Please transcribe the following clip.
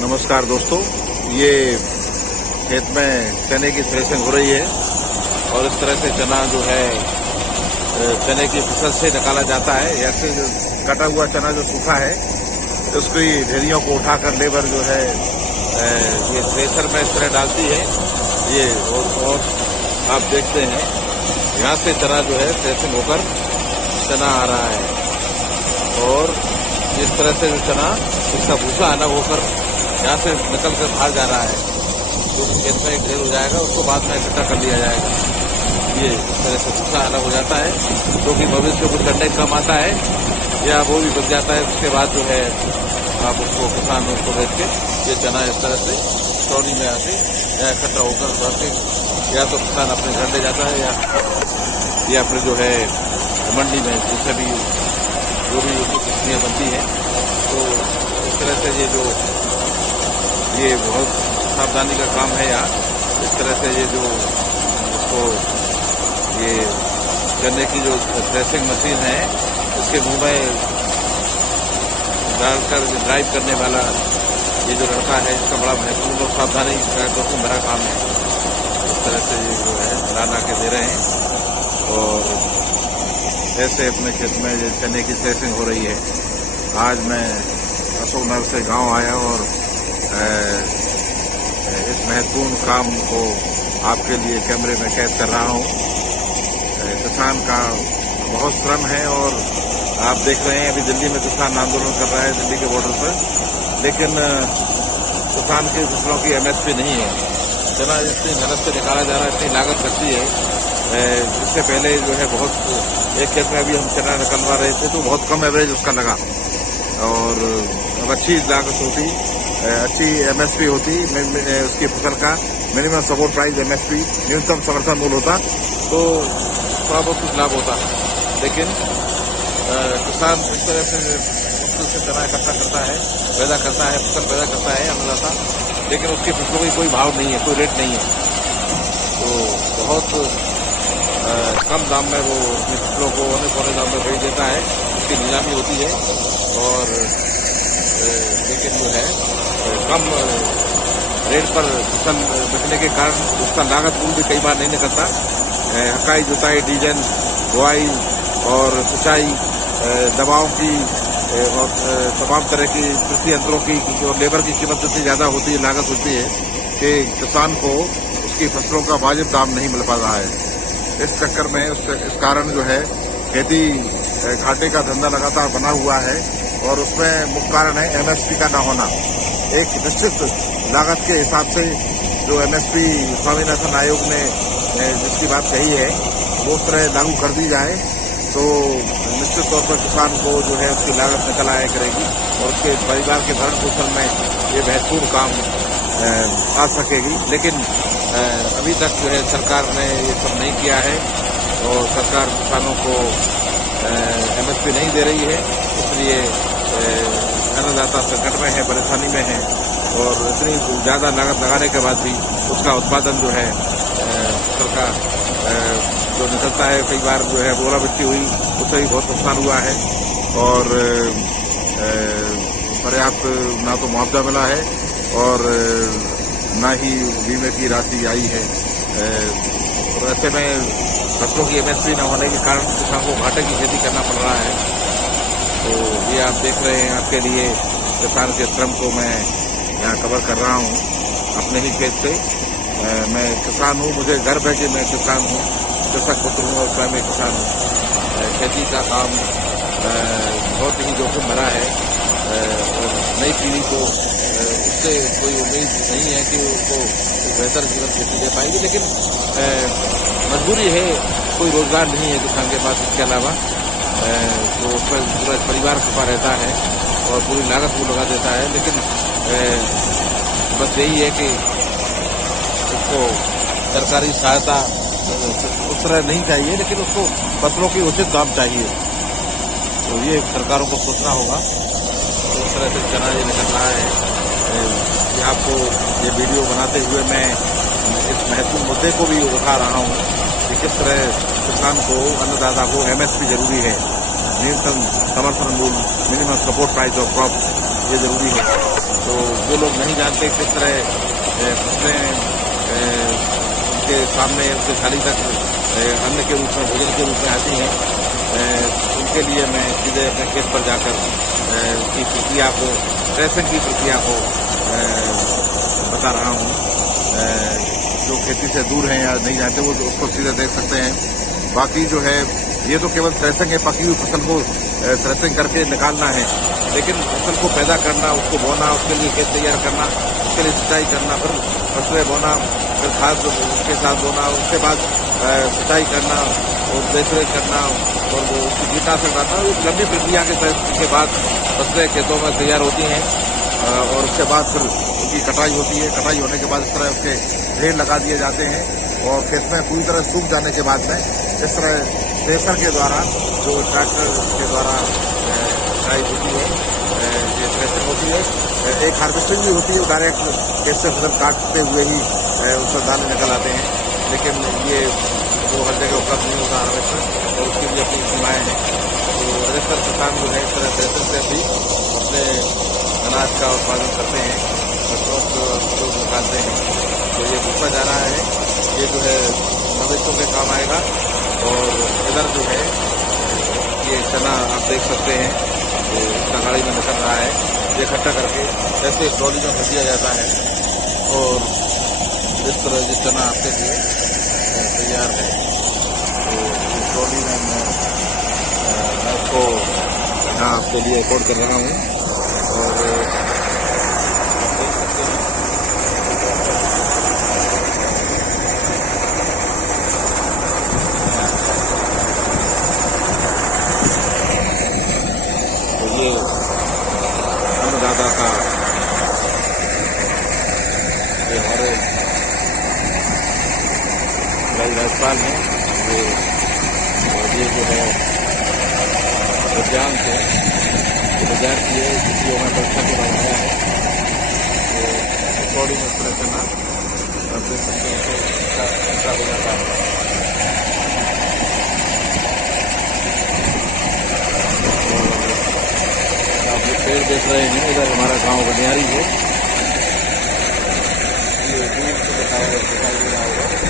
नमस्कार दोस्तों, ये खेत में चने की थ्रेसिंग हो रही है और इस तरह से चना जो है चने की फसल से निकाला जाता है। ऐसे जो कटा हुआ चना जो सूखा है उसकी ढेरियों को उठाकर लेबर जो है ये थ्रेसर में इस तरह डालती है। ये और आप देखते हैं यहाँ से चना जो है थ्रेसिंग होकर चना आ रहा है और इस तरह से जो चना इसका भूसा अलग होकर यहाँ से निकल कर बाहर जा रहा है, जो खेत में एक ढेर हो जाएगा, उसको बाद में इकट्ठा कर लिया जाएगा। ये इस तरह से भूसा अलग हो जाता है, जो कि भविष्य में कुछ करने कम आता है या वो भी बच जाता है। उसके बाद जो है आप उसको किसान उसको बेच के ये चना इस तरह से ट्रॉली में आके या इकट्ठा होकर भर के या तो किसान अपने घर ले जाता है या फिर जो है मंडी में जिससे भी जो भी उसकी किस्में बनती हैं। तो इस तरह से ये बहुत सावधानी का काम है यहाँ। इस तरह से ये जो उसको ये गन्ने की जो थ्रेसिंग मशीन है उसके मुंह में डालकर ड्राइव करने वाला ये जो लड़का है इसका बड़ा महत्वपूर्ण और सावधानी का जोखिम भरा काम है। इस तरह से ये जो है ला के दे रहे हैं और ऐसे अपने खेत में ये चने की थ्रेसिंग हो रही है। आज मैं अशोकनगर से गांव आया और इस महत्वपूर्ण काम को आपके लिए कैमरे में कैद कर रहा हूं। किसान का बहुत श्रम है और आप देख रहे हैं अभी दिल्ली में किसान आंदोलन कर रहा है दिल्ली के बॉर्डर पर, लेकिन किसान की फसलों की MSP नहीं है। चना इतनी मेहनत से निकाला जा रहा है, इतनी लागत लगती है। इससे पहले जो है बहुत एक खेत में अभी हम चना निकलवा रहे थे तो बहुत कम एवरेज उसका लगा और अब अच्छी लागत होती, अच्छी MSP होती, उसकी फसल का मिनिमम सपोर्ट प्राइस MSP न्यूनतम समर्थन मूल्य होता तो थोड़ा बहुत कुछ लाभ होता। लेकिन किसान इस तरह से मुश्किल से चना इकट्ठा करता है, पैदा करता है, फसल पैदा करता है अन्नदाता, लेकिन उसकी फसलों की कोई भाव नहीं है, कोई रेट नहीं है। तो बहुत कम दाम में वो अपनी फसलों को पौने दाम में बेच देता है, उसकी नीलामी होती है और लेकिन जो है कम रेट पर फसल बिकने के कारण उसका लागत मूल्य भी कई बार नहीं निकलता। हकाई, जुताई, डीजल, बुआई और सिंचाई, दवाओं की और तमाम तरह की कृषि यंत्रों की और लेबर की कीमत इतनी ज़्यादा होती है, लागत होती है कि किसान को उसकी फसलों का वाजिब दाम नहीं मिल पा रहा है। इस चक्कर में इस कारण जो है खेती घाटे का धंधा लगातार बना हुआ है और उसमें मुख्य कारण है MSP का न होना। एक निश्चित लागत के हिसाब से जो MSP स्वामीनाथन आयोग ने जिसकी बात कही है वो उस तरह लागू कर दी जाए तो निश्चित तौर पर किसान को जो है उसकी लागत निकल आया करेगी और उसके परिवार के भरण पोषण में ये महत्वपूर्ण काम आ सकेगी। लेकिन अभी तक जो है सरकार ने ये सब नहीं किया है और सरकार किसानों को MSP नहीं दे रही है, इसलिए अन्नदाता संकट में है, परेशानी में है और इतनी ज़्यादा लागत लगाने के बाद भी उसका उत्पादन जो है फसल का जो निकलता है कई बार जो है बोरा मिट्टी हुई उससे भी बहुत नुकसान हुआ है और पर्याप्त ना तो मुआवजा मिला है और ना ही बीमे की राशि आई है। और ऐसे में फसलों की MSP न होने के कारण किसान को घाटे की खेती करना पड़ रहा है। तो ये आप देख रहे हैं, आपके लिए किसान के श्रम को मैं यहाँ कवर कर रहा हूँ अपने ही खेत से। मैं किसान हूँ, मुझे गर्व है कि मैं किसान हूँ, कृषक पुत्र हूँ और स्वयं एक किसान हूँ। खेती का काम बहुत ही जोखिम भरा है और नई पीढ़ी को उससे कोई उम्मीद नहीं है कि उसको बेहतर जीवन खेती दे पाएगी, लेकिन मजबूरी है, कोई रोजगार नहीं है किसान के पास इसके अलावा, तो उस पर पूरा परिवार छुपा रहता है और पूरी लागत वो लगा देता है। लेकिन बस यही है कि उसको सरकारी सहायता उस तरह नहीं चाहिए, लेकिन उसको फसलों की उचित दाम चाहिए। तो ये सरकारों को सोचना होगा। तो इस तरह से चना ये निकल रहा है। कि आपको ये वीडियो बनाते हुए मैं इस महत्वपूर्ण मुद्दे को भी उठा रहा हूँ कि किस तरह किसान को, अन्नदाता को MSP जरूरी है, न्यूनतम समर्थन मूल्य, minimum support price of crop ये ज़रूरी है। तो जो लोग नहीं जानते किस तरह फसलें उनके सामने उनके थाली तक अन्न के रूप में, भोजन के रूप में आती हैं, उनके लिए मैं सीधे अपने खेत पर जाकर उसकी प्रक्रिया को, थ्रेसिंग की प्रक्रिया को बता रहा हूँ। जो खेती से दूर हैं या नहीं जानते वो उसको सीधे देख सकते हैं। बाकी जो है ये तो केवल थ्रेसिंग है, पकी हुई फसल को थ्रेसिंग करके निकालना है, लेकिन फसल को पैदा करना, उसको बोना, उसके लिए खेत तैयार करना, उसके लिए सिंचाई करना, फिर फसलें बोना, फिर खाद उसके साथ बोना, उसके बाद सिंचाई करना और देखरेख करना और वो कीटनाशक डालना, एक लंबी प्रक्रिया के बाद फसलें खेतों में तैयार होती हैं और उसके बाद फिर उनकी कटाई होती है। कटाई होने के बाद इस तरह उसके ढेर लगा दिए जाते हैं और खेत में पूरी तरह सूख जाने के बाद में इस तरह थ्रेसर के द्वारा, जो ट्रैक्टर के द्वारा कटाई होती है, ये थ्रेसिंग होती है। एक हार्वेस्टिंग भी होती है, डायरेक्ट खेत से फसल काटते हुए ही उसमें दाने निकल आते हैं, लेकिन ये वो हर जगह उपलब्ध नहीं होता हार्वेस्टर, और उसकी भी अपनी सीमाएँ हैं। तो अधिकतर किसान जो है इस तरह थ्रेसिंग से भी अपने अनाज का उत्पादन करते हैं, फसलों को निकालते हैं। तो ये दूसरा जा रहा है, ये जो है मवेशियों के काम आएगा। और इधर जो है ये चना आप देख सकते हैं, तो इसका गाड़ी में निकल रहा है, ये इकट्ठा करके ऐसे ट्रॉली में भर दिया जाता है और इस तरह ये चना आपके लिए तैयार है। तो इस ट्रॉली में मैं इसको यहाँ आपके लिए रिकॉर्ड कर रहा हूँ और आप देख सकते हैं ये अन्नदाता का, ये हमारे राजस्थान है, ये जो है विज्ञान से विद्यार्थी है, जिसकी मैं परीक्षा के बाद आया है। तो थोड़ी में तरह करना आप देख सकते हैं कि अच्छा हो जाता है। आप ये पेड़ देख रहे हैं, इधर हमारा गांव गनियारी है, ये दूर से दिखाई दे रहा होगा।